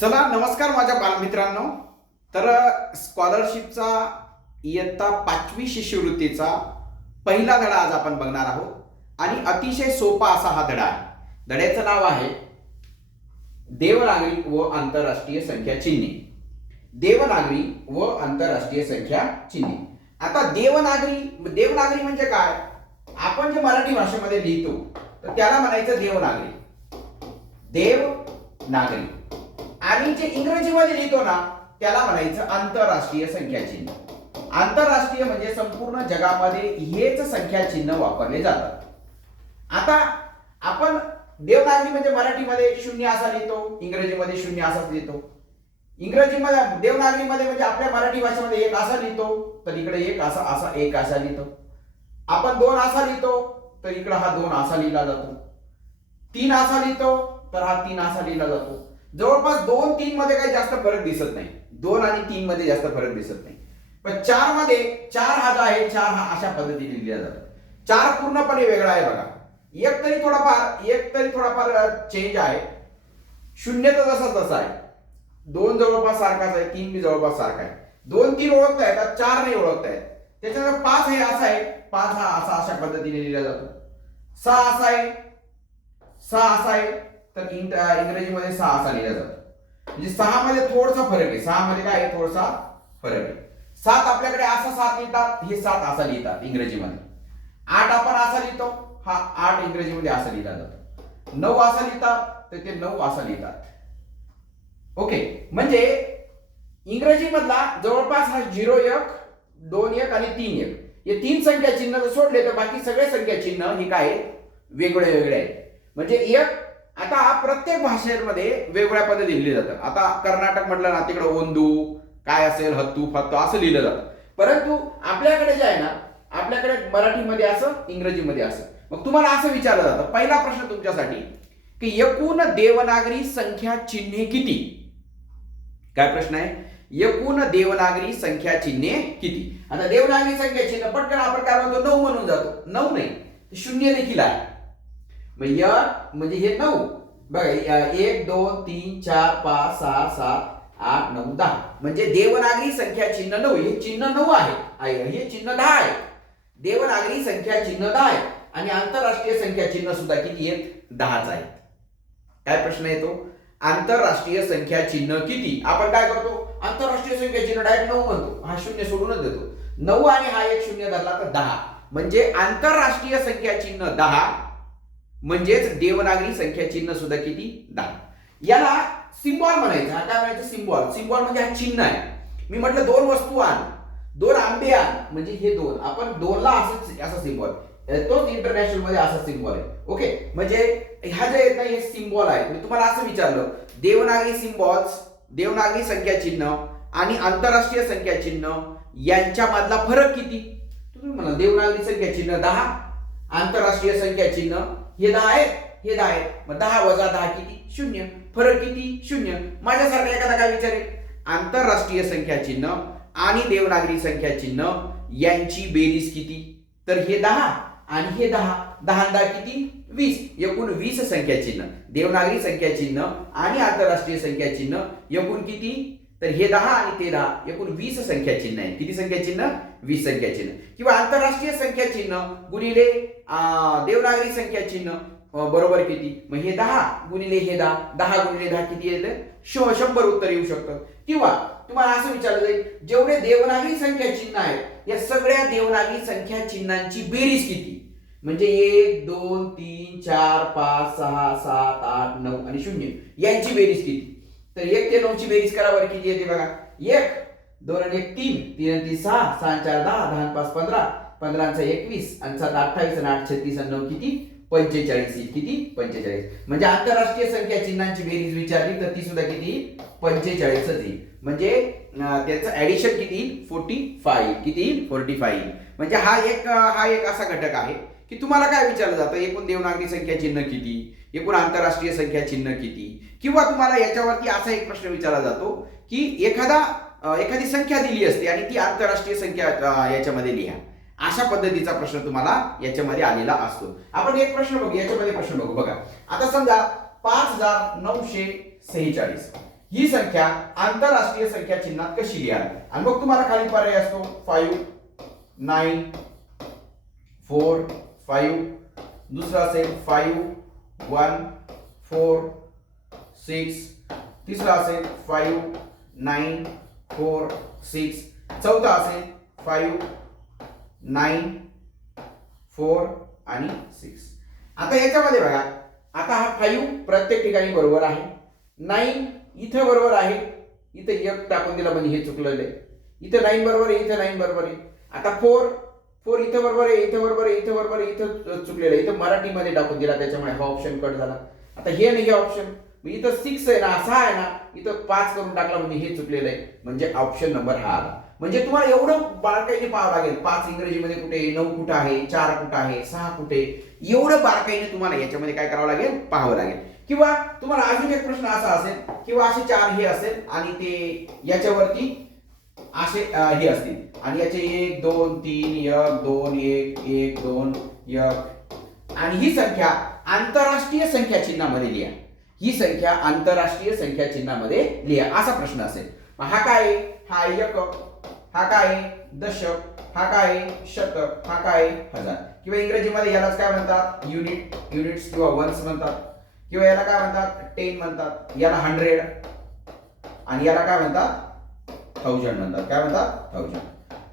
चला नमस्कार माझ्या बालमित्रांनो. तर स्कॉलरशिपचा इयत्ता 5वी शिष्यवृत्तीचा पहिला धडा आज आपण बघणार आहोत आणि अतिशय सोपा असा हा धडा आहे. धड्याचं नाव आहे देवनागरी व आंतरराष्ट्रीय संख्या चिन्हे. देवनागरी व आंतरराष्ट्रीय संख्या चिन्हे. आता देवनागरी म्हणजे काय? आपण जे मराठी भाषेमध्ये लिहितो तर त्याला म्हणायचं देवनागरी. देवनागरी. आणि जे इंग्रजीमध्ये लिहितो ना त्याला म्हणायचं आंतरराष्ट्रीय संख्या चिन्ह. आंतरराष्ट्रीय म्हणजे संपूर्ण जगामध्ये हेच संख्या चिन्ह वापरले जातात. आता आपण देवनागरी म्हणजे मराठीमध्ये शून्य असा लिहितो, इंग्रजीमध्ये शून्य असाच लिहितो. इंग्रजीमध्ये देवनागरीमध्ये म्हणजे आपल्या मराठी भाषेमध्ये एक असा लिहितो तर इकडे एक असा एक असा लिहितो. आपण दोन असा लिहितो तर इकडे हा दोन असा लिहिला जातो. तीन असा लिहितो तर हा तीन असा लिहिला जातो. जवळपास 2, 3 मध्ये काही जास्त फरक दिसत नाही. 2 आणि 3 मध्ये जास्त फरक दिसत नाही. पण 4 मध्ये 4 हा जो आहे 4 हा अशा पद्धतीने लिहिला जातो. 4 पूर्णपणे वेगळा आहे बघा. एक तरी थोडाफार चेंज आहे. शून्य तर तसा आहे. 2 जवळपास सारखाच आहे, 3 बी जवळपास सारखा आहे. 2, 3 ओळखता येतात, 4 नाही ओळखता येत. त्याच्यानंतर 5 हे असा आहे, 5 हा अशा पद्धतीने लिहिला जातो. 6 असा आहे, 6 असा आहे तर इंग्रजीमध्ये 6 असा लिहिला जातो. म्हणजे 6 मध्ये थोडासा फरक आहे. 6 मध्ये काय आहे? थोडासा फरक आहे. 7 आपल्याकडे असा 7 लिहितात, हे 7 असा लिहितात इंग्रजीमध्ये. 8 आपण असा लिहितो, हा 8 इंग्रजीमध्ये असा लिहिला जातो. 9 असा लिहितात तर ते 9 असा लिहितात. ओके, म्हणजे इंग्रजी मधला जवळपास हा 0 1 2 1 आणि 3 1 हे 3 संख्या चिन्ह जर सोडले तर बाकी सगळे संख्या चिन्ह हे काय वेगळे वेगळे आहेत. म्हणजे एक आता प्रत्येक भाषेमध्ये वेगवेगळ्या पद्धतीने लिहिलं जातं. आता कर्नाटक म्हटलं ना तिकडे ओंदू काय असेल, हत्तू फत्तू असं लिहिलं जातं. परंतु आपल्याकडे जे आहे ना, आपल्याकडे मराठीमध्ये असं, इंग्रजीमध्ये असं. मग तुम्हाला असं विचारलं जातं, पहिला प्रश्न तुमच्यासाठी की एकूण देवनागरी संख्या चिन्हे किती? काय प्रश्न आहे? एकूण देवनागरी संख्या चिन्हे किती? आता देवनागरी संख्या चिन्ह पटकन आपण काय म्हणतो? 9 म्हणून जातो. 9 नाही, शून्य देखील आहे. म्हणजे हे 9 बघा, 1 2 3 4 5 6 7 8 9 10 म्हणजे देवनागरी संख्या चिन्ह 9. हे चिन्ह 9 आहे, हे चिन्ह 10 आहे. देवनागरी संख्या चिन्ह 10 आहे आणि आंतरराष्ट्रीय संख्या चिन्ह सुद्धा किती आहेत? 10च आहेत. काय प्रश्न येतो? आंतरराष्ट्रीय संख्या चिन्ह किती? आपण काय करतो? आंतरराष्ट्रीय संख्या चिन्ह डायरेक्ट 9 म्हणतो, हा शून्य सोडूनच देतो. 9 आणि हा एक शून्य धरला तर 10 म्हणजे आंतरराष्ट्रीय संख्या चिन्ह 10 म्हणजेच देवनागरी संख्या चिन्ह सुद्धा किती? 10. याला सिम्बॉल म्हणायचं. हा काय म्हणायचं? सिम्बॉल. सिम्बॉल म्हणजे हा चिन्ह आहे. मी म्हटलं 2 वस्तू आण, 2 आंबे आण, म्हणजे हे 2 आपण 2 ला असं असा सिम्बॉल, तोच इंटरनॅशनल मध्ये असा सिम्बॉल आहे. ओके, म्हणजे ह्या जे आहेत ना हे सिम्बॉल आहे. मी तुम्हाला असं विचारलं देवनागरी सिम्बॉल्स, देवनागरी संख्या चिन्ह आणि आंतरराष्ट्रीय संख्या चिन्ह यांच्या मधला फरक किती? तुम्ही म्हणा देवनागरी संख्या चिन्ह 10, आंतरराष्ट्रीय संख्या चिन्ह हे 10 आहेत, हे 10 आहेत. मग 10 वजा 10 किती? 0. फरक किती? 0. माझ्यासारखा एखादा काय विचारेल? आंतरराष्ट्रीय संख्या चिन्ह आणि देवनागरी संख्या चिन्ह यांची बेरीज किती? तर हे 10 आणि हे 10, 10 10 किती? 20. एकूण 20 संख्या चिन्ह. देवनागरी संख्या चिन्ह आणि आंतरराष्ट्रीय संख्या चिन्ह एकूण किती? तर हे 10 आणि ते 10 एकूण 20 संख्या चिन्ह आहे. किती संख्या चिन्ह? 20 संख्या चिन्ह. किंवा आंतरराष्ट्रीय संख्या चिन्ह गुणिले देवनागरी संख्या चिन्ह बरोबर किती? मग हे 10 गुणिले हे 10, 10 गुणिले 10 किती येईल? 100 उत्तर येऊ शकतं. किंवा तुम्हाला असं विचारलं जाईल जेवढे देवनागरी संख्या चिन्ह आहेत या सगळ्या देवनागरी संख्या चिन्हांची बेरीज किती? म्हणजे 1 2 3 4 5 6 7 8 9 आणि 0 यांची बेरीज किती? तर 1 ते 9 ची बेरीज करा बरं, किती येते बघा. 1 2 आणि 1 3, 3 आणि 3 6, 6 आणि 4 10, 10 आणि 5 15, 15 आणि 6 21 आणि 7 28 आणि 8 36 आणि 9 किती? 45. किती? 45. म्हणजे आंतरराष्ट्रीय संख्या चिन्हांची बेरीज विचारली तर ती सुद्धा किती? 45 येईल. म्हणजे त्याचं ऍडिशन किती? 45. किती? 45. म्हणजे हा एक असा घटक आहे की तुम्हाला काय विचारलं जातं? एकूण देवनागरी संख्या चिन्ह किती? एकूण आंतरराष्ट्रीय संख्या चिन्ह किती? किंवा तुम्हाला याच्यावरती असा एक प्रश्न विचारला जातो की एखादी संख्या दिली असते आणि ती आंतरराष्ट्रीय संख्या याच्यामध्ये लिहा. अशा पद्धतीचा प्रश्न तुम्हाला याच्यामध्ये आलेला असतो. आपण एक प्रश्न बघू, याच्यामध्ये प्रश्न बघू बघा. आता समजा 5946 ही संख्या आंतरराष्ट्रीय संख्या चिन्हात कशी लिहाल. आणि मग तुम्हाला खाली पर्याय असतो 5 9 4 5, दुसरा असेल 5 1 4 6, तिसरा असेल 5 9 4 6, चौथा असेल 5 9 4 आणि 6. आता याच्यामध्ये बघा, आता हा 5 प्रत्येक ठिकाणी बरोबर आहे, 9 इथे बरोबर आहे, इथे एक टाकून दिला म्हणजे हे चुकलेलं आहे, इथे 9 बरोबर आहे, इथे 9 बरोबर आहे. आता 4 इथे बरोबर आहे, इथे बरोबर आहे, इथे बरोबर आहे, इथे चुकलेलं आहे, इथे मराठीमध्ये टाकून दिला त्याच्यामुळे हा ऑप्शन कट झाला. आता हे नाही, हे ऑप्शन इथं 6 आहे ना, 6 आहे ना, इथं 5 करून टाकला म्हणजे हे चुकलेलं आहे, म्हणजे ऑप्शन नंबर हा आला. म्हणजे तुम्हाला एवढं बारकाईने पाहावं लागेल, 5 इंग्रजीमध्ये कुठे, 9 कुठं आहे, 4 कुठं आहे, 6 कुठे, एवढं बारकाईने तुम्हाला याच्यामध्ये काय करावं लागेल, पाहावं लागेल. किंवा तुम्हाला अजून एक प्रश्न असा असेल, किंवा असे 4 हे असेल आणि ते याच्यावरती असे हे असतील आणि याचे 1 2 3 1 2 1 1 2 1 आणि ही संख्या आंतरराष्ट्रीय संख्या चिन्हामध्ये लिहा. ही संख्या आंतरराष्ट्रीय संख्या चिन्हामध्ये लिहा असा प्रश्न असेल. हा काय, हा एकक, हा काय दशक, हा काय शतक, हा काय हजार. किंवा इंग्रजीमध्ये यालाच काय म्हणतात, युनिट्स किंवा वन्स म्हणतात, किंवा याला काय म्हणतात 10 म्हणतात, याला 100 आणि याला काय म्हणतात 1000 म्हणतात. काय म्हणतात 1000.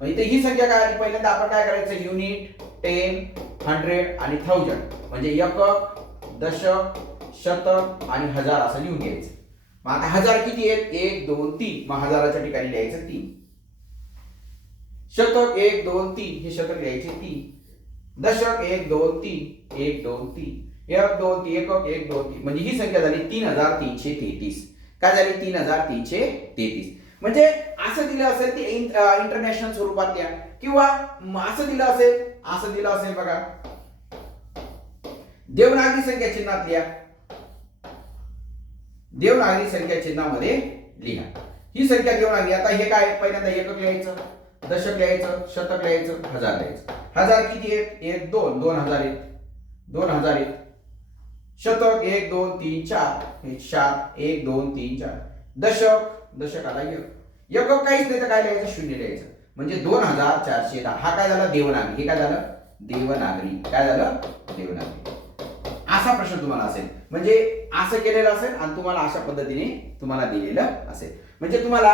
मग इथे ही संख्या काय आली, पहिल्यांदा आपण काय करायचं, युनिट 10 100 आणि 1000 म्हणजे एकक दशक शतक आणि हजार असं लिहून घ्यायचं. मग आता हजार किती आहेत, 1 2 3, मग हजाराच्या ठिकाणी लिहायचं 3. शतक 1 2 3, हे शतक लिहायचे 3. दशक 1 2 3 1 2 3, 1 2 3 एकक 1 2 3, म्हणजे ही संख्या झाली 3333. काय झाली 3333. म्हणजे असं दिलं असेल ते इंटरनॅशनल स्वरूपात लिहा, किंवा असं दिलं असेल बघा, देवनागरी संख्या चिन्हात लिहा, देवनागरी संख्या चिन्हामध्ये लिहा. ही संख्या देवनागरी. आता हे काय, पहिल्यांदा एकक लिहायचं, दशक लिहायचं, शतक लिहायचं, हजार लिहायचं. हजार किती आहेत, 1 2 2000 आहेत, 2000 आहेत. शतक 1 2 3 4, हे 4 1 2 3 4. दशकाला एकक काहीच नाही तर काय लिहायचं, 0 लिहायचं, म्हणजे 2410. हा काय झाला देवनागरी, हे काय झालं देवनागरी. काय झालं देवनागरी. असा प्रश्न तुम्हाला असेल, म्हणजे असं केलेलं असेल आणि तुम्हाला अशा पद्धतीने तुम्हाला दिलेलं असेल. म्हणजे तुम्हाला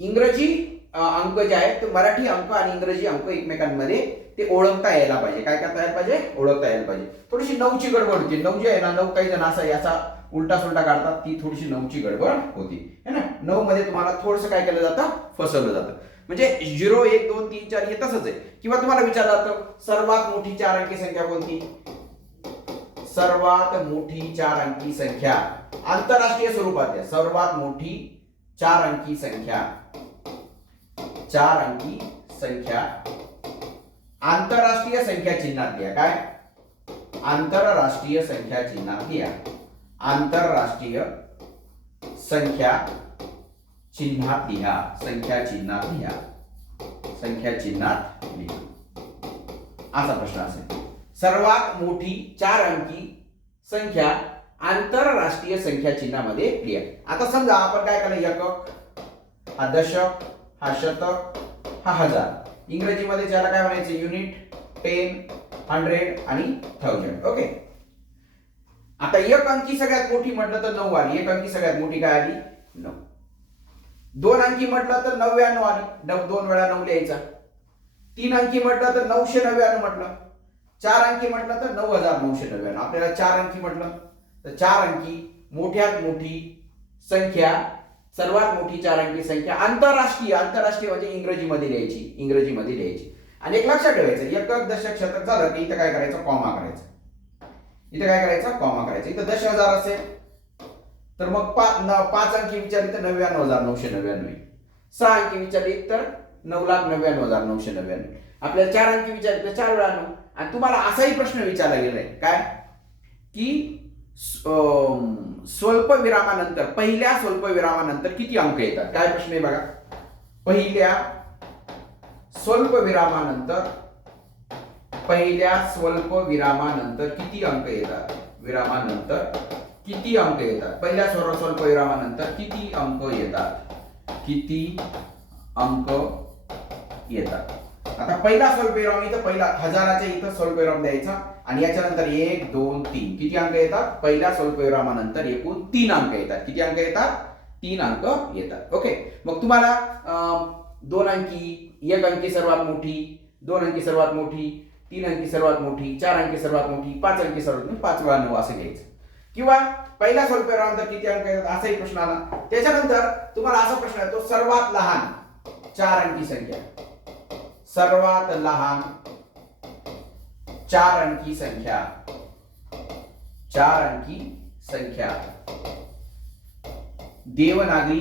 इंग्रजी अंक जे आहेत ते मराठी अंक आणि इंग्रजी अंक एकमेकांमध्ये ते ओळखता यायला पाहिजे. काय करता यायला पाहिजे, ओळखता यायला पाहिजे. थोडीशी 9ची गडबड होती. 9 जी आहे ना, 9 काही जण असं याचा उलटा सुलटा काढतात, ती थोडीशी 9ची गडबड होती है ना. 9 मध्ये तुम्हाला थोडंसं काय केलं जातं, फसवलं जातं. म्हणजे 0 1 2 3 4 हे तसंच आहे. किंवा तुम्हाला विचारलं जातं सर्वात मोठी 4 अंकी संख्या कोणती, सर्वात मोठी 4 अंकी संख्या आंतरराष्ट्रीय स्वरूपात आहे. सर्वात मोठी 4 अंकी संख्या, 4 अंकी संख्या आंतरराष्ट्रीय संख्या चिन्हात लिहा. काय, आंतरराष्ट्रीय संख्या चिन्हात लिहा. आंतरराष्ट्रीय संख्या चिन्हात लिहा. संख्या चिन्हात लिहा. संख्या चिन्हात लिहा असा प्रश्न असेल. सर्वात मोठी 4 अंकी संख्या आंतरराष्ट्रीय संख्या चिन्हामध्ये लिहा. आता समजा आपण काय केलं, एकक, हा दशक, हा शतक, हा हजार. इंग्रजीमध्ये ज्याला काय म्हणायचं, युनिट 10 100 आणि 1000. ओके. आता एक अंकी सगळ्यात मोठी म्हटलं तर 9 आली. एक अंकी सगळ्यात मोठी काय आली, 9. 2 अंकी म्हटलं तर 99 आली. 2 वेळा 9 लिहायचा. 3 अंकी म्हटलं तर 999 म्हटलं. 4 अंकी म्हटलं तर 9999. आपल्याला 4 अंकी म्हटलं तर 4 अंकी मोठ्यात मोठी संख्या, सर्वात मोठी 4 अंकी संख्या आंतरराष्ट्रीय. आंतरराष्ट्रीय म्हणजे इंग्रजीमध्ये लिहायची. आणि एक लक्षात ठेवायचं, एकक दशक शतक झालं की इथं काय करायचं, कॉमा करायचं. इथं काय करायचं, कॉमा करायचं. इथं 10,000 असेल तर मग 5 अंकी विचारली तर 99,999. 6 अंकी विचारली तर 9,99,999. आपल्याला 4 अंकी विचारली तर 4 वेळा 9. आणि तुम्हाला असाही प्रश्न विचारला गेलाय काय, की स्वल्प विरामानंतर, पहिल्या स्वल्प विरामानंतर किती अंक येतात. काय प्रश्न आहे बघा, पहिल्या स्वल्प विरामानंतर किती अंक येतात. विरामानंतर किती अंक येतात, पहिल्या स्वल्पविरामानंतर किती अंक येतात, किती अंक येतात. आता पहिला स्वल्पविराम इथं पहिला हजाराच्या इथं स्वल्पविराम द्यायचा आणि याच्यानंतर 1 2 3 किती अंक येतात, पहिल्या स्वल्पविरामानंतर एकूण 3 अंक येतात. किती अंक येतात, 3 अंक येतात. ओके, मग तुम्हाला 2 अंकी, 1 अंकी सर्वात मोठी, 2 अंकी सर्वात मोठी, 3 अंकी सर्वात मोठी, 4 अंकी सर्वात मोठी, 5 अंकी सर्वात मोठी, 5 वेळा 9 असं घ्यायचं. किंवा पहिल्या स्वल्पविरामानंतर किती अंक येतात असाही प्रश्न आला. त्याच्यानंतर तुम्हाला असा प्रश्न येतो सर्वात लहान 4 अंकी संख्या, सर्वात लहान 4 अंकी संख्या, 4 अंकी संख्या देवनागरी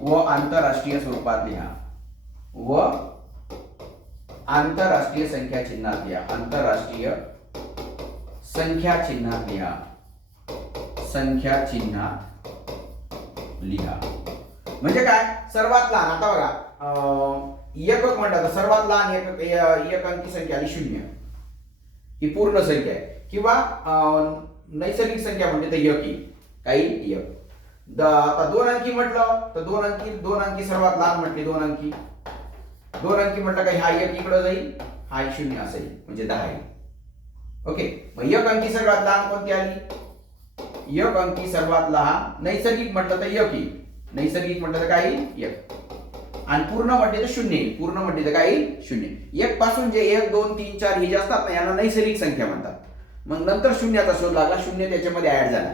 व आंतरराष्ट्रीय स्वरूपात लिहा, व आंतरराष्ट्रीय संख्या चिन्हात लिहा, आंतरराष्ट्रीय संख्या चिन्हात लिहा, संख्या चिन्हात लिहा. म्हणजे काय, सर्वात लहान, आता बघा एकक म्हणतात सर्वात लहान एक अंकी संख्या आली 0, ही पूर्ण संख्या आहे. किंवा नैसर्गिक संख्या म्हणजे तर एक, काही एक. आता 2 अंकी म्हटलं तर 2 अंकी सर्वात लहान म्हटली, 2 अंकी म्हटलं काही हा एक इकडे जाईल, हा 0 असेल म्हणजे 10 येईल. ओके, मग 1 अंकी सर्वात लहान कोणती आली, 1 अंकी सर्वात लहान नैसर्गिक म्हटलं तर 1 येईल, नैसर्गिक म्हटलं तर काही 1, आणि पूर्ण म्हटले तर 0 येईल, पूर्ण म्हटले तर काही 0. 1 पासून जे 1 2 3 4 हे जे असतात ना यांना नैसर्गिक संख्या म्हणतात. मग नंतर शून्याचा शोध लागला, 0 त्याच्यामध्ये ऍड झाला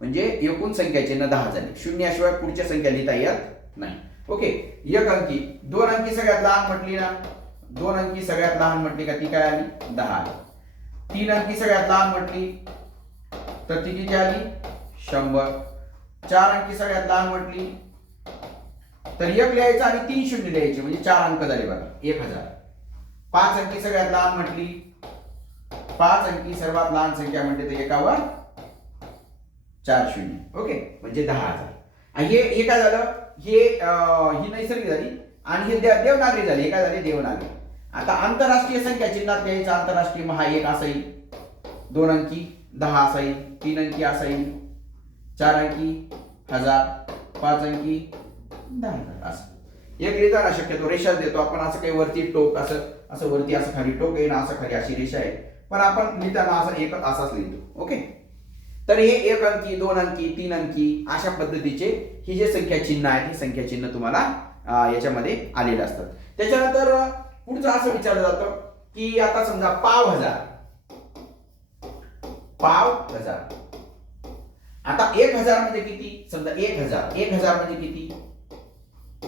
म्हणजे एकूण संख्या चिन्ह 10 झाली. 0 शिवाय पुढच्या संख्या लिहिता येत नाही. ओके, 1 अंकी, 2 अंकी सगळ्यात लहान म्हटली ना, 2 अंकी सगळ्यात लहान म्हटली का ती काय आली 10 आली. 3 अंकी सगळ्यात लहान म्हटली तर ती किती आली 100. 4 अंकी सगळ्यात लहान म्हटली तर 1 लिहायचं आणि 3 शून्य लिहायचे म्हणजे 4 अंक झाले बघा 1000. 5 अंकी सगळ्यात लहान म्हटली, 5 अंकी सर्वात लहान संख्या म्हटली तर एकावर 4 शून्य. ओके, म्हणजे 10,000. आणि हे काय झालं, ही नैसर्गिक झाली आणि हे देवनागरी झाली. हे काय झाले, देवनागरी. आता आंतरराष्ट्रीय संख्या चिन्हात घ्यायचं, आंतरराष्ट्रीय मग हा 1 असा येईल, 2 अंकी 10 असा येईल, 3 अंकी असा येईल, 4 अंकी 1000, 5 अंकी 10,000 असं. एक लिहिताना शक्यतो रेषा देतो आपण, असं काही वरती टोक असं वरती असं खाली टोक आहे ना, असं खाली अशी रेषा आहे, पण आपण लिहिताना असं एकच असाच लिहितो. ओके, तर हे 1 अंकी 2 अंकी 3 अंकी अशा पद्धतीचे ही जे संख्या चिन्ह आहेत, ही संख्या चिन्ह तुम्हाला याच्यामध्ये आलेले असतात. त्याच्यानंतर पुढचं असं विचारलं जातं की आता समजा पाव हजार, आता 1000 म्हणजे किती, समजा 1000 म्हणजे किती,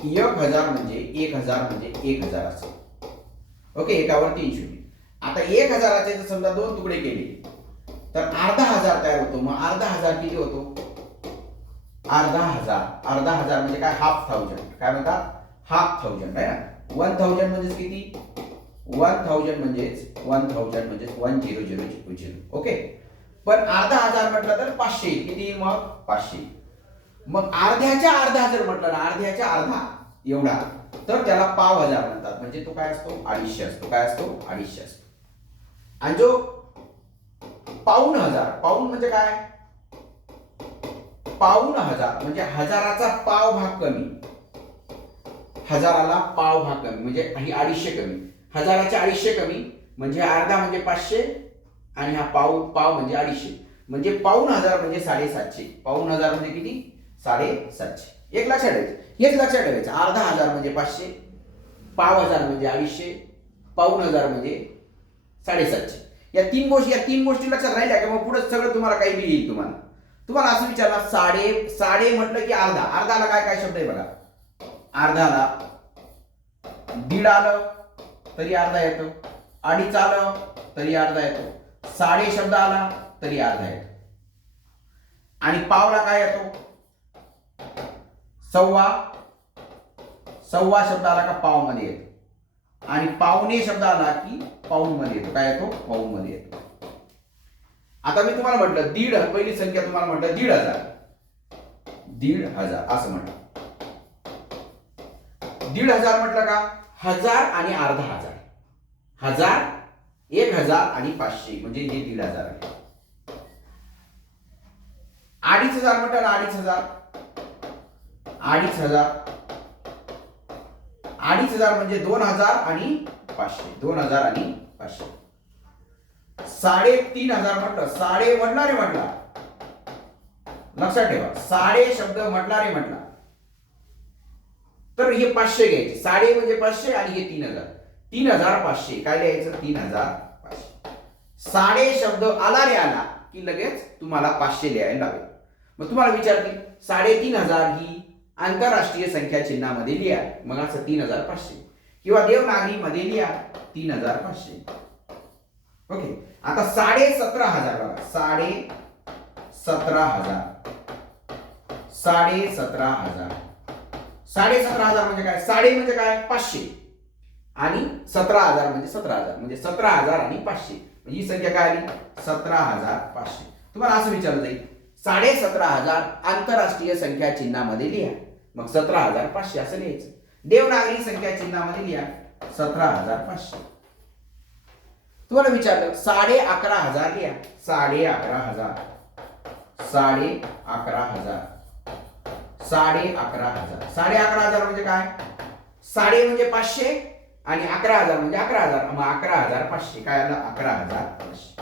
1000 म्हणजे 1000 असेल. ओके, एकावर 3 शून्य. आता 1000चे जर समजा 2 तुकडे केले तर 1/2,000 तयार होतो. मग 1/2,000 किती होतो, 1/2,000 म्हणजे काय, 1/2,000. काय म्हणतात, 1/2,000 आहे ना. 1000 म्हणजे किती, 1000 म्हणजेच 1000. ओके, पण 1/2,000 म्हटलं तर 500 किती, मग 500. मग अर्ध्याच्या अर्धा जर म्हटलं ना, अर्ध्याच्या अर्धा एवढा, तर त्याला पाव हजार म्हणतात. म्हणजे तो काय असतो, 250 असतो. काय असतो, 250 असतो. आणि जो पाऊण हजार, पाऊण म्हणजे काय, पाऊण हजार म्हणजे हजाराचा पाव भाग कमी, हजाराला पाव भाग कमी म्हणजे ही 250 कमी, हजाराचे 250 कमी म्हणजे अर्धा म्हणजे 500 आणि हा पाव म्हणजे 250. म्हणजे पाऊण हजार म्हणजे 750. पाऊण हजार म्हणजे किती, 750. एक लक्षात ठेवायचं, हेच लक्षात ठेवायचं. 1/2,000 म्हणजे 500, पाव हजार म्हणजे 250, पाऊण हजार म्हणजे 750. या तीन गोष्टी लक्षात राहिल्या की मग पुढे सगळं तुम्हाला काही बी येईल. तुम्हाला असं विचारलं, साडे म्हटलं की अर्धा, अर्धाला काय काय शब्द आहे बघा. अर्धाला दीड आलं तरी अर्धा येतो, 2.5 आलं तरी अर्धा येतो, 1/2 शब्द आला तरी अर्धा येतो. आणि पावला काय येतो, सव्वा शब्द आला का पाव मध्ये येतो, आणि पावणे शब्द आला की पाऊण मध्ये येतो. काय येतो, पाऊण मध्ये येतो. आता मी तुम्हाला म्हटलं दीड, पहिली संख्या तुम्हाला म्हटलं 1,500 असं म्हटलं. 1,500 म्हटलं का, 1000 आणि अर्धा हजार, 1000, 1000 आणि 500 म्हणजे हे 1,500 आहे. हजार म्हटलं ना, 2,500. 2,500 म्हणजे 2,000 आणि 500. 2,000 आणि 500. 3,500 म्हटलं, साडे म्हटणारे म्हटला, लक्षात ठेवा, साडे शब्द म्हटणारे म्हटला तर हे 500 घ्यायचे. साडे म्हणजे 500 आणि हे 3,000. 3,500 काय लिहायचं? 3,500. साडे शब्द आला रे आला की लगेच तुम्हाला 500 लिहायला लागेल. मग तुम्हाला विचारतील 3,500 ही आंतरराष्ट्रीय संख्या चिन्हामध्ये लिहा, मग असं 3,500 किंवा देवनागरीमध्ये लिहा 3,500. ओके. आता 17,500 बघा, 17,500. 17,500. 17,500 म्हणजे काय? साडे म्हणजे काय? 500 आणि 17,000 म्हणजे 17,000 म्हणजे 17,000 आणि 500. ही संख्या काय आली? 17,500. तुम्हाला असं विचारलं जाईल 17,500 आंतरराष्ट्रीय संख्या चिन्हामध्ये लिहा, मग 17,500 असं लिहायचं. देवनागरी संख्या चिन्हामध्ये लिहा 17,500. तुम्हाला विचारलं 11,500 लिहा, 11,500. 11,500. 11,500. 11,500 म्हणजे काय? साडे म्हणजे 500 आणि 11,000 म्हणजे 11,000, मग 11,500 काय आलं? 11,500.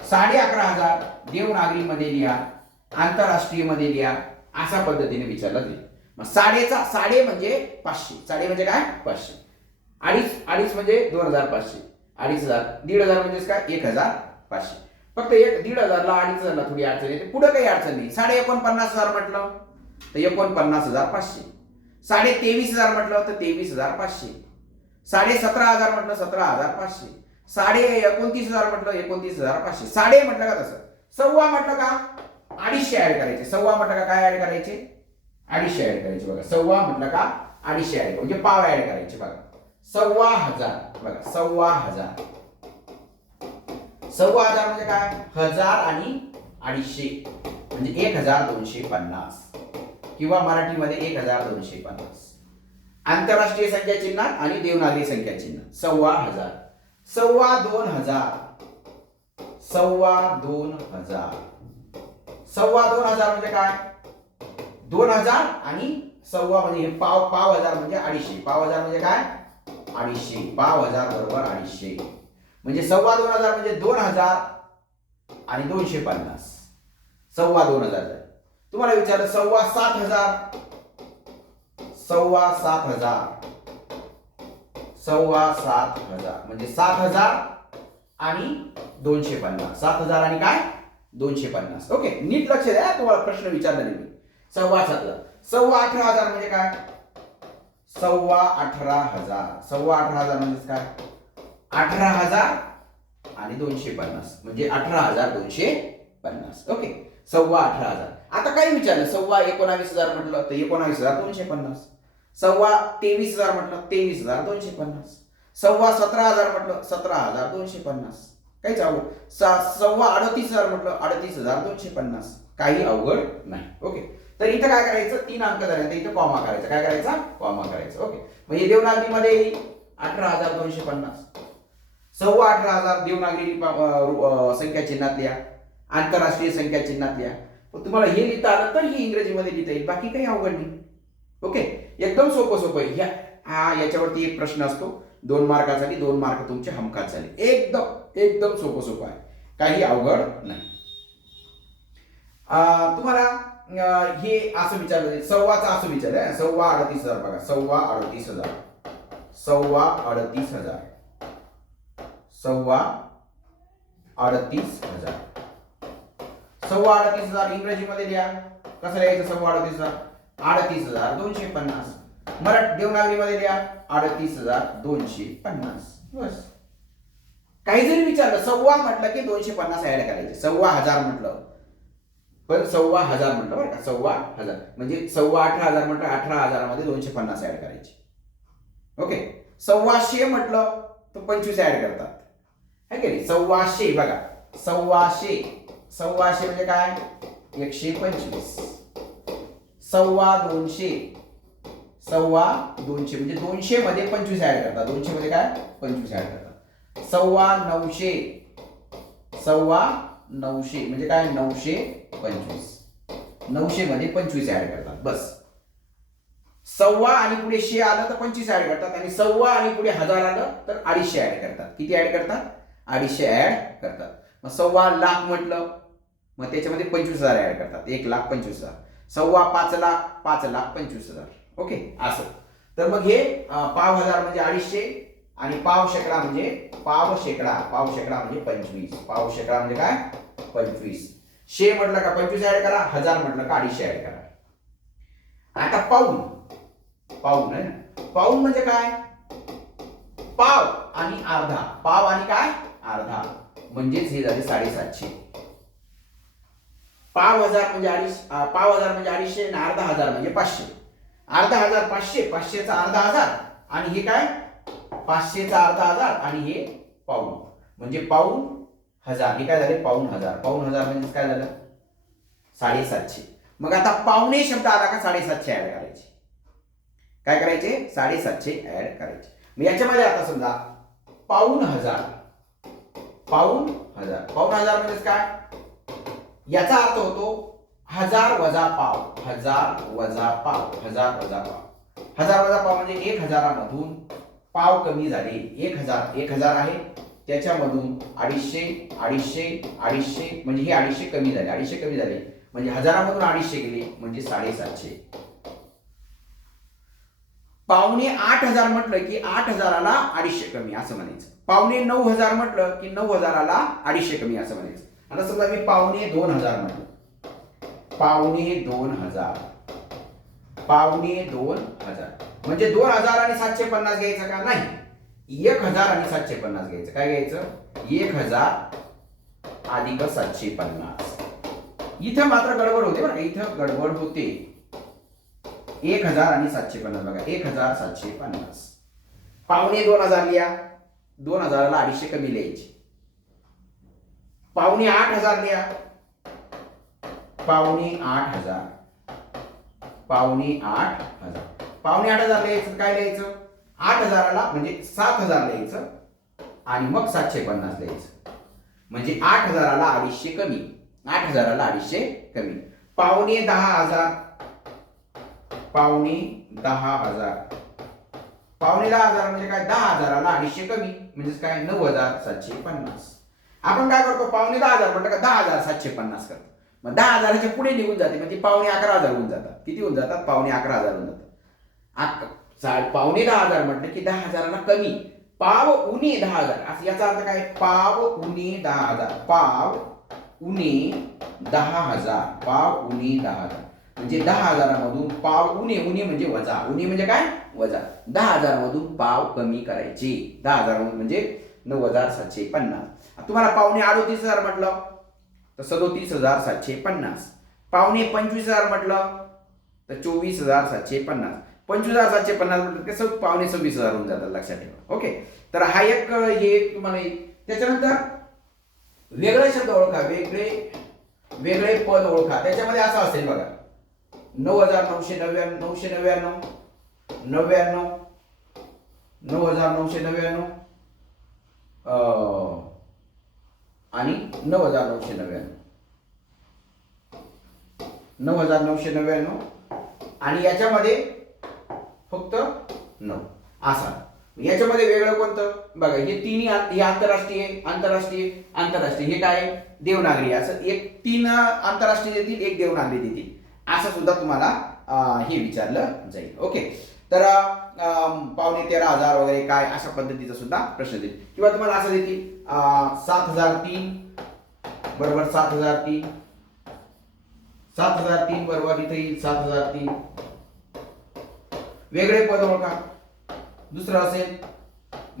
11,500 देवनागरीमध्ये लिहा, आंतरराष्ट्रीय मध्ये लिहा, अशा पद्धतीने विचारलं जाईल. मग साडे म्हणजे 500. साडे म्हणजे काय? 500. अडीच म्हणजे 2,500. 2,500. 1,500 म्हणजे काय? 1,500. फक्त 1,500 ला 2,500 ला थोडी अडचण येते, पुढे काही अडचण नाही. 49,000 म्हटलं तर 49,500. 23,500 म्हटलं तर 23,500. 17,500 म्हटलं 17,500. 29,000 म्हटलं 29,500. साडे म्हटलं का तसं. सव्वा म्हटलं का 250 ऍड करायचे. सव्वा म्हटलं का काय ऍड करायचे? 250 ऍड करायचे. बघा, सव्वा म्हटलं का 250 ऍड म्हणजे पाव ऍड करायचे. बघा, 1,1500. बघा, 1,1500. 1,1500 म्हणजे काय? 1,000 आणि 250 म्हणजे 1,250 किंवा मराठीमध्ये 1,250. आंतरराष्ट्रीय संख्या चिन्हात आणि देवनागरी संख्या चिन्ह 1,1500. 2,200. 2,200. 2,200 म्हणजे काय? 2,000 आणि सव्वा म्हणजे हे पाव हजार म्हणजे 250. पाव हजार म्हणजे काय? 250. पाव हजार बरोबर 250 म्हणजे 2,200 म्हणजे 2,000 आणि 250. 2,200. तुम्हाला विचारलं 7,500. 7,500. 7,500 म्हणजे 7,000 आणि 250. 7,000 आणि काय? 250. ओके, नीट लक्ष द्या, तुम्हाला प्रश्न विचारला नाही मी. 7,500. 18,000 म्हणजे काय? 18,500. 18,500 म्हणजे काय? 18,000 आणि 250 म्हणजे 18,250. ओके, 18,500. आता काय विचारलं? 19,000 म्हटलं तर 19,250. 23,000 म्हटलं 23,250. 17,000 म्हटलं 17,250. काहीच अवघड. 38,000 म्हटलं 38,250. काही अवघड नाही. ओके, तर इथं काय करायचं? 3 अंक झाले, इथं कॉमा करायचा. काय करायचा? कॉमा करायचा. ओके, म्हणजे देवनागरीमध्ये 18,250. 18,500 देवनागरी संख्या चिन्हातल्या, आंतरराष्ट्रीय संख्या चिन्हातल्या. तुम्हाला हे लिहिता आलं तर हे इंग्रजीमध्ये लिहिता येईल, बाकी काही अवघड नाही. ओके, एकदम सोपं याच्यावरती एक प्रश्न असतो 2 मार्कासाठी. 2 मार्क तुमचे हमखास झाले. एकदम सोपं आहे, काही अवघड नाही. तुम्हाला हे असं विचारलं, सव्वाचं असं विचारलं. 38,000 बघा, 38,000. 38,000. 38,000. 38,000 इंग्रजीमध्ये लिहा. कसं लिहायचं? 38,000. 38,250. मराठी देवनागरीमध्ये लिहा 38,250. बस. काही जरी विचारलं, सव्वा म्हटलं की 250 ऍड करायचे. 1,1500 म्हटलं पण 1,1500 म्हटलं बरं का, 1,1500 म्हणजे 18,500 म्हटलं 18,000 मध्ये 250 ऍड करायचे. ओके, 1,1500 म्हटलं तर 25 ऍड करतात, है की नाही? 1,1500 बघा, 1,1500 म्हणजे काय? 125. 250. 250 म्हणजे 200 मध्ये 25 ऍड करतात. 200 मध्ये काय? 25 ऍड करतात. 950. 950 म्हणजे काय? 925. 900 मध्ये 25 ऍड करतात, बस. सव्वा आणि पुढे 100 आलं तर 25 ऍड करतात, आणि सव्वा आणि पुढे 1000 आलं तर 250 ऍड करतात. किती ऍड करतात? 250 ऍड करतात. मग सव्वा लाख म्हटलं, मग त्याच्यामध्ये 25,000 ऍड करतात, 1,25,000. सव्वा 5 लाख, 5,25,000. ओके, असं. तर मग हे पाव हजार म्हणजे 250, आणि पाव शेकडा म्हणजे पाव शेकडा म्हणजे 25. पाव शेकडा म्हणजे काय? 25. 100 म्हटलं का 25 ऍड करा, 1000 म्हटलं का 250 ऍड करा. आता पाऊण आहे ना. पाऊण म्हणजे काय? पाव आणि अर्धा. पाव आणि काय? अर्धा. म्हणजेच हे झाले 750. पाव हजार म्हणजे 250 आणि अर्धा हजार म्हणजे 500. अर्धा हजार 500, 500चा अर्धा हजार, आणि हे काय? 500चा अर्धा हजार, आणि हे पाऊण. म्हणजे पाऊण हजार. हे काय झाले? पाऊण हजार. पाऊण हजार म्हणजे काय झालं? 750. मग आता पावणे शब्द आला का 750 ऍड करायचे. काय करायचे? 750 ऍड करायचे. मग याच्यामध्ये आता समजा पाऊण हजार. पाऊण हजार म्हणजे काय? याचा अर्थ होतो 1000 वजा पाव. 1000 वजा पाव. 1000 वजा पाव म्हणजे 1000मधून पाव कमी झाले. 1000 आहे, त्याच्यामधून 250 म्हणजे हे 250 कमी झाले. 250 कमी झाले म्हणजे 1000मधून 250 गेले म्हणजे 750. पावणे 8000 म्हटलं की 8000ला 250 कमी असं म्हणायचं. पावणे 9000 म्हटलं की 9000ला 250 कमी असं म्हणायचं. आता समजा मी पावणे 2000 म्हटलं. पावणे 2000 म्हणजे 2000 आणि 750 घ्यायचं का? नाही, 1000 आणि 750 घ्यायचं. काय घ्यायचं? 1000 अधिक 750. इथं मात्र गडबड होते बरं का, इथं गडबड होते. 1000 आणि 750 बघा, 1750. पावणे 2000 लिहा, 2000ला 250 कमी लिहायची. पावणे 8000 लिहा, पावणे 8000 लिहायचं. काय लिहायचं? 8000ला म्हणजे 7000 लिहायचं, आणि मग 750 लिहायचं. म्हणजे 8000ला 250 कमी. 8000ला 250 कमी. पावणे 10,000. पावणे 10,000 म्हणजे काय? 10,000ला 250 कमी म्हणजेच काय? 9,750. आपण काय करतो? पावणे 10,000 म्हटलं का 10,750 करतो. मग 10,000च्या पुढे निघून जाते, म्हणजे पावणे 11,000 होऊन जातात. किती होऊन जातात? पावणे 11,000 होऊन जातात. पावणे 10,000 म्हटलं की 10,000ला कमी. पाव उणे 10,000 असं याचा अर्थ काय? पाव उणे 10,000. पाव उणे 10,000 म्हणजे 10,000मधून पाव उणे म्हणजे वजा. उणे म्हणजे काय? वजा. 10,000मधून पाव कमी करायचे. 10,000 म्हणजे 9,750. तुम्हाला पावणे 38,000 म्हटलं तर 37,750. पावणे 25,000 म्हटलं तर 24,750. 25,750 म्हटलं कसं? पावणे 26,000 होऊन जातात, लक्षात ठेवा. ओके, तर हा एक हे तुम्हाला येईल. त्याच्यानंतर वेगळे शब्द ओळखा, वेगळे पद ओळखा. त्याच्यामध्ये असं असेल बघा, 9,999, 99, 9,999 आणि 9,999 आणि याच्यामध्ये फक्त 9 असा. याच्यामध्ये वेगळं कोणतं बघा, हे तिन्ही हे आंतरराष्ट्रीय हे काय? देवनागरी. असं एक 3 आंतरराष्ट्रीय देतील, एक देवनागरी देतील, असं सुद्धा तुम्हाला हे विचारलं जाईल. ओके, तर पावणे 13,000 वगैरे काय अशा पद्धतीचा सुद्धा प्रश्न देईल. किंवा तुम्हाला असं देतील 7,003 बरोबर 7,003 बरोबर इथे येईल 7,003. वेगळे पद ओळखा. दुसरं असेल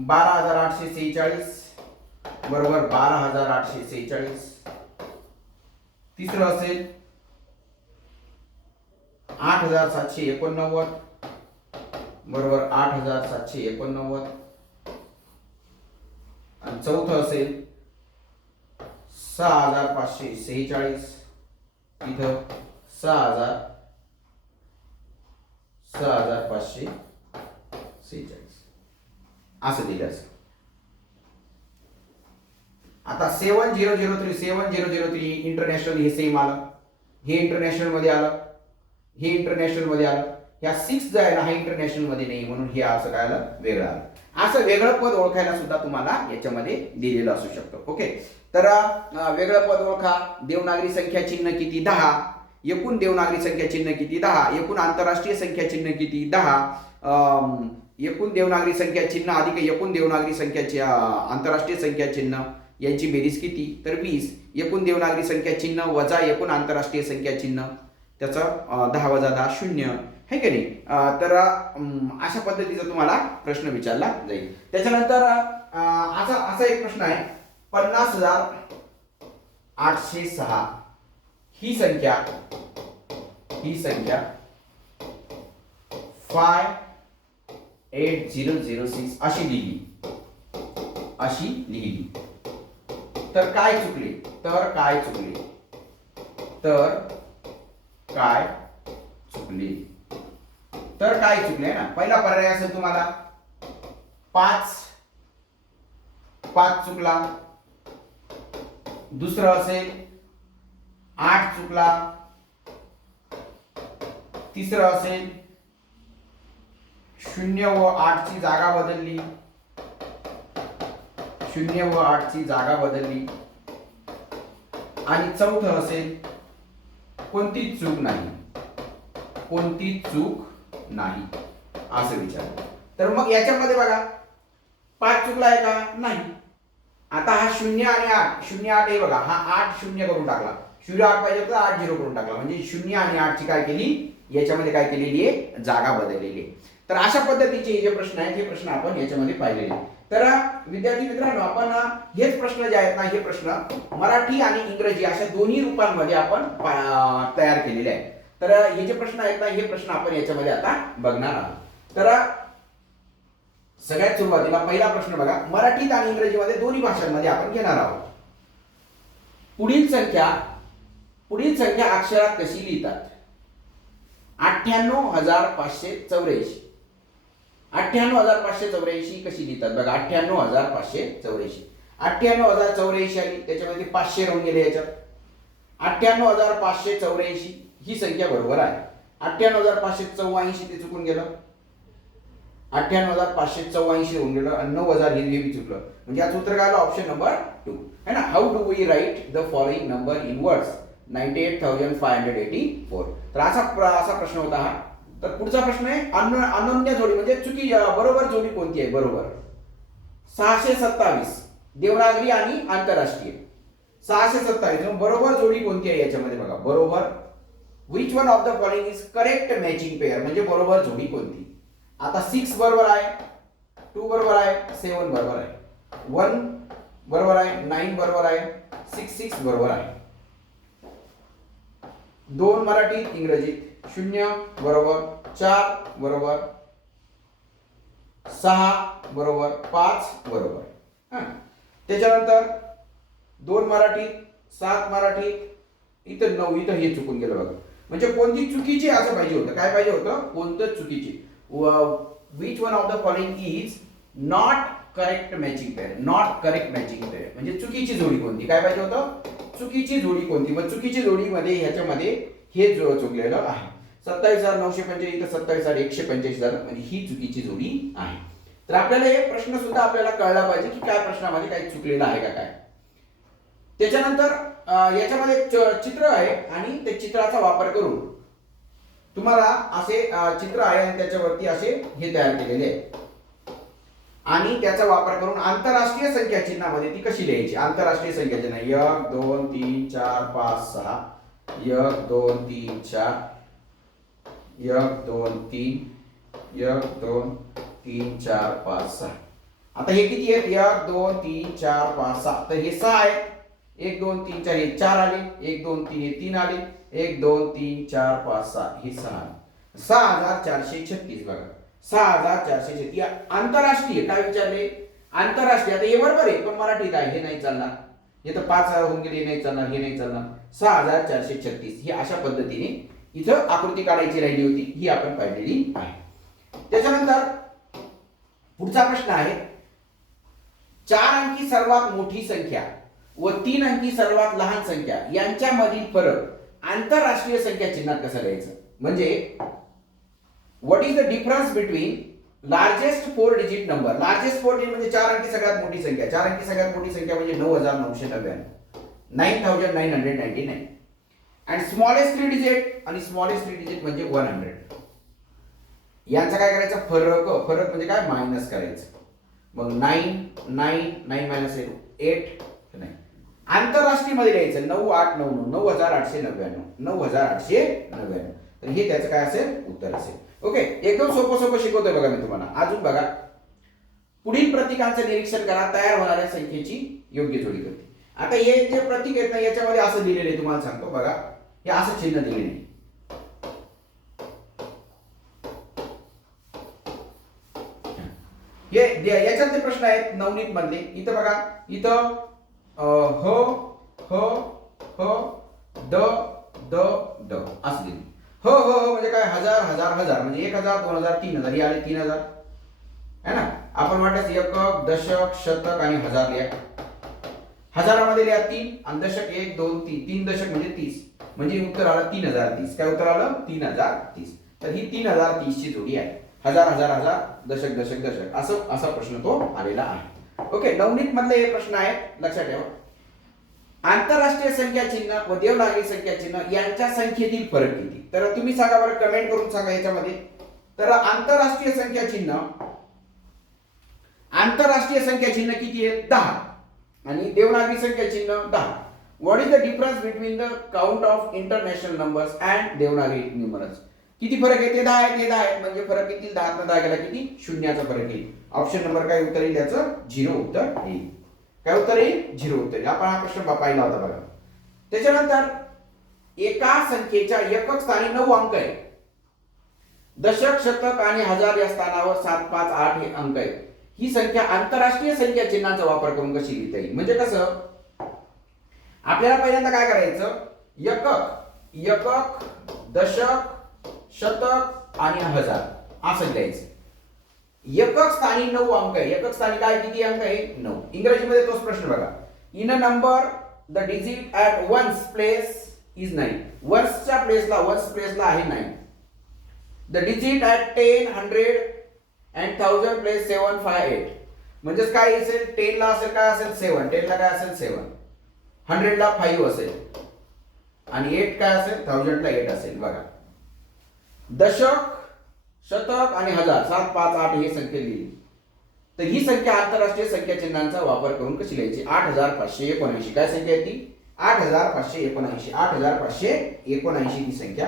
12,846 बरोबर 12,846. तिसरं असेल 8,789 बरोबर 8,789. आणि चौथं असेल 6,546 इथं 6,546 असं दिलं असेल. आता 7,003 इंटरनॅशनल हे सेम आलं. हे इंटरनॅशनल मध्ये आलं, हे इंटरनॅशनल मध्ये आलं. या 6 जो आहे ना हा इंटरनॅशनल मध्ये नाही, म्हणून हे असं काय आलं, वेगळं आलं. असं वेगळं पद ओळखायला सुद्धा तुम्हाला याच्यामध्ये दिलेलं असू शकतं. ओके, तर वेगळं पद ओळखा. देवनागरी संख्या चिन्ह किती? 10. एकूण देवनागरी संख्या चिन्ह किती? 10. एकूण आंतरराष्ट्रीय संख्या चिन्ह किती? 10. एकूण देवनागरी संख्या चिन्ह अधिक एकूण देवनागरी संख्या आंतरराष्ट्रीय संख्या चिन्ह यांची बेरीज किती? तर 20. एकूण देवनागरी संख्या चिन्ह वजा एकूण आंतरराष्ट्रीय संख्या चिन्ह, त्याचं 10 वजा 10 0, है की नाही? तर अशा पद्धतीचा तुम्हाला प्रश्न विचारला जाईल. त्याच्यानंतर असा एक प्रश्न आहे, 50,806 ही संख्या 58006 अशी लिहिली. तर काय चुकले? ना. पहिला पर्याय असेल तुम्हाला 5 चुकला. दुसरं असेल 8 चुकला. तिसरं असेल 0 व 8 ची जागा बदलली. 0 व 8 ची जागा बदलली. आणि चौथं असेल कोणतीच चूक नाही असं विचार. तर मग याच्यामध्ये बघा 5 चुकला आहे का? नाही. आता हा 0 आणि 8, 0 8 आहे बघा, हा 8 0 करून टाकला. 0 8 पाहिजे तर 8 0 करून टाकला. म्हणजे 0 आणि 8 ची काय केली, याच्यामध्ये काय केलेली आहे, जागा बदललेली आहे. तर अशा पद्धतीचे जे प्रश्न आहेत हे प्रश्न आपण याच्यामध्ये पाहिलेले. तर विद्यार्थी मित्रांनो, आपण हेच प्रश्न जे आहेत ना, हे प्रश्न मराठी आणि इंग्रजी अशा दोन्ही रूपांमध्ये आपण तयार केलेले आहेत. तर हे जे प्रश्न आहेत ना, हे प्रश्न आपण याच्यामध्ये आता बघणार आहोत. तर सगळ्यात सुरुवातीला पहिला प्रश्न बघा, मराठीत आणि इंग्रजीमध्ये दोन्ही भाषांमध्ये आपण घेणार आहोत. पुढील संख्या अक्षरात कशी लिहितात? 98,584. 98,584 कशी लिहितात बघा. 98,584. 98,084 आली, त्याच्यामध्ये 500 राहून गेले याच्यात. 98,584 ही संख्या बरोबर आहे. 98,584 ते चुकून गेलं. 98,584 होऊन गेलं आणि 9,000 हे बी चुकलं. म्हणजे याचं उत्तर काय आलं? ऑप्शन नंबर 2 है ना. How do we write the following number in words? 98,584. तर असा प्रश्न होता हा. तर पुढचा प्रश्न आहे, अनन्य जोडी म्हणजे बरोबर जोडी कोणती आहे? बरोबर 627 देवनागरी आणि आंतरराष्ट्रीय. 627 बरोबर जोडी कोणती आहे याच्यामध्ये बघा. बरोबर which one of the following is correct matching pair, म्हणजे बरोबर जोडी कोणती? आता 6 बरोबर आहे, 2 बरोबर आहे, 7 बरोबर आहे, 1 बरोबर आहे, 9 बरोबर आहे, 6 बरोबर आहे. 2 मराठीत, इंग्रजीत 0 बरोबर, 4 बरोबर, 6 बरोबर, 5 बरोबर. त्याच्यानंतर 2 मराठीत, 7 मराठीत, इथं 9, इथं हे चुकून गेलं बघा. म्हणजे कोणती चुकीची असं पाहिजे होतं. काय पाहिजे होतं? कोणतं चुकीची. Which one of the following is not correct matching pair. Not correct matching pair म्हणजे चुकीची जोडी कोणती? काय पाहिजे होतं? चुकीची जोडी कोणती? मग चुकीची जोडीमध्ये ह्याच्यामध्ये हे चुकलेलं आहे. 27,985 इथं 27,185 झालं, म्हणजे ही चुकीची जोडी आहे. तर आपल्याला हे प्रश्न सुद्धा आपल्याला कळला पाहिजे की काय प्रश्नामध्ये काही चुकलेलं आहे का काय. त्याच्यानंतर याच्यामध्ये चित्र आहे आणि त्या चित्राचा वापर करून तुम्हाला असे चित्र आहे आणि त्याच्यावरती असे हे तयार केलेले आहे आणि त्याचा वापर करून आंतरराष्ट्रीय संख्या चिन्हामध्ये ती कशी लिहायची. आंतरराष्ट्रीय संख्या चिन्ह 1 2 3 4 5 6 1 2 3 4 1 2 3 1 2 3 4 5 6. आता हे किती आहेत? 1 2 3 4 5 6. तर हे 6 आहेत. 1 2 3 4 हे 4 आले, 1 2 3 हे 3 आले, 1 2 3 4 5 6 हे 6. 6,436 बघा. 6,436 आंतरराष्ट्रीय. काय विचारले? आंतरराष्ट्रीय. आता हे बरोबर आहे पण मराठीत आहे, हे नाही चालणार. हे तर 5,000 होऊन गेले, हे नाही चालणार, हे नाही चालणार. 6,436 ही अशा पद्धतीने इथं आकृती काढायची राहिली होती, ही आपण पाहिलेली आहे. त्याच्यानंतर पुढचा प्रश्न आहे, 4 अंकी सर्वात मोठी संख्या व 3 अंकी सर्वात लहान संख्या यांच्यामधील फरक आंतरराष्ट्रीय संख्या चिन्हात कसं लिहायचं म्हणजे what is the difference between largest 4 digit number. Largest 4 digit म्हणजे 4 अंकी सगळ्यात मोठी संख्या. 4 अंकी सगळ्यात मोठी संख्या म्हणजे 9999, 9999. अँड स्मॉलेस्ट 3 डिजिट आणि स्मॉलेस्ट 3 डिजिट म्हणजे 100. यांचा काय करायचा फरक म्हणजे काय मायनस करायचं. मग 9 मायनस 8 नाही. आंतरराष्ट्रीय मध्ये लिहायचं 9899, 9899, 9899. तर हे त्याचं काय असेल उत्तर असेल. ओके, एकदम सोपं शिकवतोय बघा मी तुम्हाला. अजून बघा, पुढील प्रतीकांचं निरीक्षण करा, तयार होणाऱ्या संख्येची योग्य जोडी करते. आता हे जे प्रतीक आहेत ना याच्यामध्ये असं दिलेलं आहे, तुम्हाला सांगतो बघा, हे असं चिन्ह दिलेलं आहे. हे याच्यातले प्रश्न आहेत नवनीत मधले. इथं बघा, इथं द असं दिलं. म्हणजे काय हजार हजार हजार म्हणजे 1000 2000 3000 हे आले 3000 है ना. आपण वाटत एकक दशक शतक आणि हजार लिहा. हजारामध्ये लिहा 3 आणि दशक 1 2 3 3 दशक म्हणजे 30 म्हणजे उत्तर आलं 3030. काय उत्तर आलं 3030. तर ही 3030 ची जोडी आहे. हजार हजार हजार दशक दशक दशक असा प्रश्न तो आलेला आहे. ओके, नवनीत मधले हे प्रश्न आहेत, लक्षात ठेवा. आंतरराष्ट्रीय संख्या चिन्ह व देवनागरी संख्या चिन्ह यांच्या संख्येतील फरक किती. तर तुम्ही सांगा बरं, कमेंट करून सांगा याच्यामध्ये. तर आंतरराष्ट्रीय संख्या चिन्ह किती आहे 10 आणि देवनागरी संख्या चिन्ह 10. What is the difference between the count of international numbers and Devanagari numerals. किती फरक आहे ते 10 आहे, ते 10 आहे म्हणजे फरक किती 10 ने 10 गेला किती शून्याचा फरक येईल. ऑप्शन नंबर काय उत्तर येईल याचं 0 उत्तर येईल. काय उत्तर येईल 0 उत्तर येईल. आपण हा प्रश्न पाहिला होता बघा. त्याच्यानंतर एका संख्येच्या एकक स्थानी 9 अंक आहे. दशक शतक आणि हजार या स्थानावर 7 5 8 हे अंक आहेत. ही संख्या आंतरराष्ट्रीय संख्या चिन्हाचा वापर करून कशी लिहिता येईल म्हणजे कसं, आपल्याला पहिल्यांदा काय करायचं, एकक दशक शतक आणि हजार असं लिहायचं. एकक स्थानी 9 अंक आहे. एकक स्थानी काय किती अंक आहे 9. इंग्रजीमध्ये तोच प्रश्न बघा. In a number the digit at ones place is 9. वन्सच्या प्लेसला आहे 9. The digit at 10 100 and 1000 place 7 5 8. म्हणजेच काय असेल 10 ला असेल काय असेल 7, 10 ला काय असेल 7, 100 ला 5 असेल आणि 8 काय असेल 1000 ला 8 असेल. बघा, दशक शतक आणि हजार 7 5 8 हे संख्या लिहिली. तर ही संख्या आंतरराष्ट्रीय संख्या चिन्हांचा वापर करून कशी लिहायची. 8579 काय संख्या आहे ती 8579. 8579 ही संख्या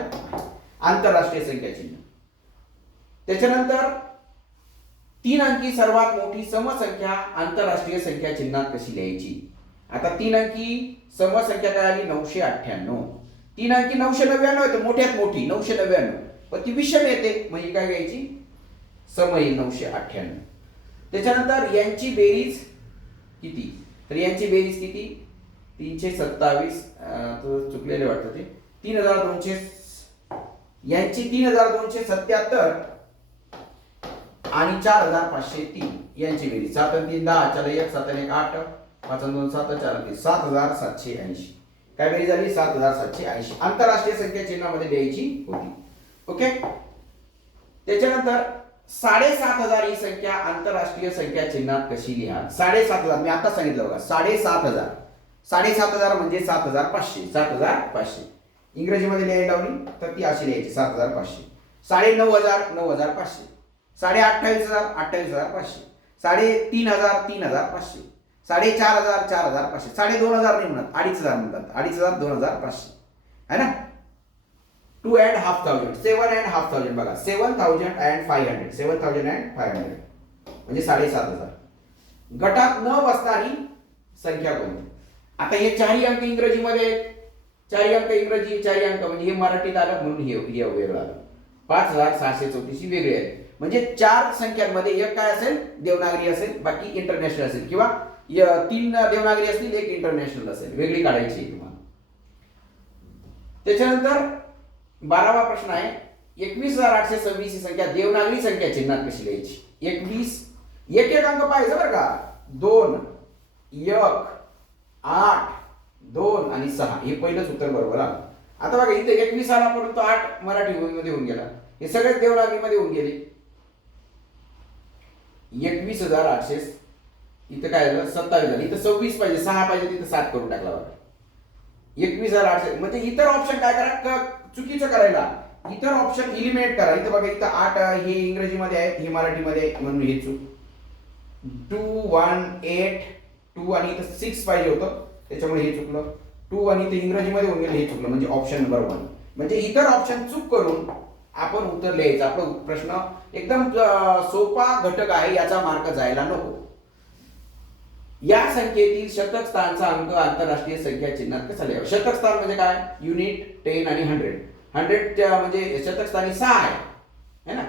आंतरराष्ट्रीय संख्या चिन्ह. त्याच्यानंतर 3 अंकी सर्वात मोठी समसंख्या आंतरराष्ट्रीय संख्या चिन्हात कशी लिहायची. आता 3 अंकी समसंख्या काय आली 998. 3 अंकी 999 आहे तर मोठ्यात मोठी 999 पण ती विषम येते म्हणजे काय घ्यायची सम येईल 998. त्याच्यानंतर यांची बेरीज किती. तर यांची बेरीज किती 327. चुकलेले वाटतं ते 3200. यांची 3277 आणि 4503 यांची बेरीज 7 आणि 3 10 4 1 7 आणि 1 8 5 आणि 2 7 4 आणि 3 7780. काय बेरीज झाली 7780. आंतरराष्ट्रीय संख्या चिन्हामध्ये द्यायची होती. ओके, त्याच्यानंतर 7500 ही संख्या आंतरराष्ट्रीय संख्या चिन्हात कशी लिहा. 7500 मी आता सांगितलं बघा 7500 म्हणजे 7500. 7500 इंग्रजीमध्ये लिहायला लावली तर ती अशी लिहायची 7500. 9500 9500. 28500 28500. 3500 3500. 4500 4500. 2500 नाही म्हणत 2500 म्हणतात 2500 2500 है ना. 2,500 7,500 बघा 7,500 7,500 म्हणजे 7500. गटात न बसणारी संख्या कोणती. आता हे चारही अंक इंग्रजीमध्ये, चारही अंक इंग्रजी, चारही अंक म्हणजे हे मराठीत आलं म्हणून हे वेगळं आलं. 5634 वेगळी आहे. म्हणजे 4 संख्यांमध्ये एक काय असेल देवनागरी असेल, बाकी इंटरनॅशनल असेल किंवा 3 देवनागरी असतील 1 इंटरनॅशनल असेल. वेगळी काढायची आहे तुम्हाला. त्याच्यानंतर 12वा प्रश्न आहे 21826 ही संख्या देवनागरी संख्या चिन्हात कशी लिहायची. 21 एक अंक पाहिजे बरं का. 2 1 8 2 आणि 6 हे पहिलंच उत्तर बरोबर आलं. आता बघा इथे 21 आला परंतु 8 मराठी मध्ये होऊन गेला, हे सगळेच देवनागरीमध्ये होऊन गेले. 21,800 इथं काय झालं 27 झालं, इथं 26 पाहिजे, 6 पाहिजे, तिथं 7 करून टाकला बघा. 21,800 म्हणजे इतर ऑप्शन काय करा, चुकीचं करायला इतर ऑप्शन इलिमिनेट करा. इथं बघा इथं 8 हे इंग्रजीमध्ये आहे, हे मराठीमध्ये आहे, म्हणून हे चूक. 2 1 8 2 आणि इथं 6 पाहिजे होतं त्याच्यामुळे हे चुकलं. 2 आणि इथे इंग्रजीमध्ये होऊन गेलं, हे चुकलं. म्हणजे ऑप्शन नंबर 1 म्हणजे इतर ऑप्शन चूक करून आपण उत्तर लिहायचं. आपला प्रश्न एकदम सोपा घटक आहे, याचा मार्क जायला नको. या संख्येतील शतक स्थानचा अंक आंतरराष्ट्रीय संख्या चिन्हात कसा लिहावा. शतक स्थान म्हणजे काय, युनिट, 10 आणि 100. 100 म्हणजे शतक स्थानी 6 आहे है ना.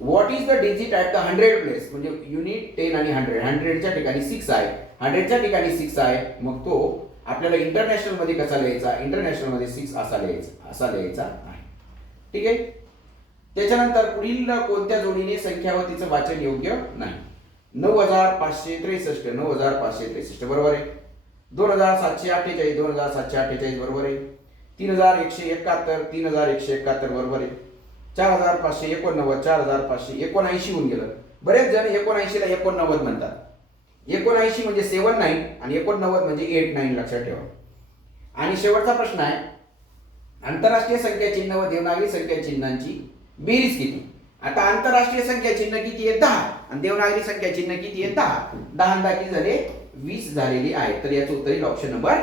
What is the digit at the 100 place, म्हणजे युनिट, 10 आणि 100. 100च्या ठिकाणी 6 आहे, 100च्या ठिकाणी 6 आहे, मग तो आपल्याला इंटरनॅशनल मध्ये कसा लिहायचा, इंटरनॅशनल मध्ये 6 असा लिहायचा आहे. ठीक आहे. त्याच्यानंतर पुढील कोणत्या जोडीने संख्या व तिचं वाचन योग्य नाही. 9,563 9,563 बरोबर आहे. 2,748 2,748 बरोबर आहे. 3,171 3,171 बरोबर आहे. 4,589 4,579 होऊन गेलं. बरेच जण 79 ला 89 म्हणतात. 79 म्हणजे 79 आणि 89 म्हणजे 89 लक्षात ठेवा. आणि शेवटचा प्रश्न आहे, आंतरराष्ट्रीय संख्या चिन्ह व देवनागरी संख्या चिन्हांची बेरीज किती. आता आंतरराष्ट्रीय संख्या चिन्ह किती आहे 10 आणि देवनागरी संख्या चिन्ह किती आहे 10. 10 किती झाले 20 झालेली आहे. तर याचं उत्तर येईल ऑप्शन नंबर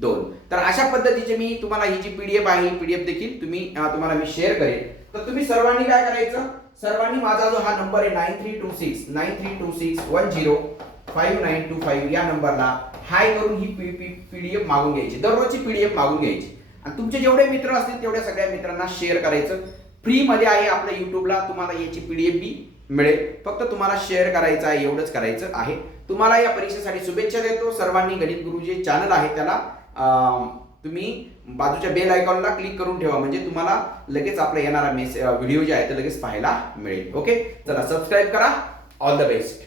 2. तर अशा पद्धतीचे मी तुम्हाला ही जी पीडीएफ आहे, पीडीएफ देखील तुम्हाला मी शेअर करेन. तर तुम्ही सर्वांनी काय करायचं, सर्वांनी माझा जो हा नंबर आहे 9326105925 या नंबरला हाय करून ही पीडीएफ मागून घ्यायची, दररोजची पीडीएफ मागून घ्यायची आणि तुमचे जेवढे मित्र असतील तेवढ्या सगळ्या मित्रांना शेअर करायचं. फ्री मध्ये आहे आपल्या युट्यूबला, तुम्हाला याची पीडीएफ बी मिळेल. फक्त तुम्हाला शेअर करायचं आहे, एवढंच करायचं आहे. तुम्हाला या परीक्षेसाठी शुभेच्छा देतो. सर्वांनी गणित गुरु जे चॅनल आहे त्याला तुम्ही बाजूच्या बेल आयकॉनला क्लिक करून ठेवा, म्हणजे तुम्हाला लगेच आपला येणारा व्हिडिओ जे आहे ते लगेच पाहायला मिळेल. ओके, चला सबस्क्राईब करा. All the best.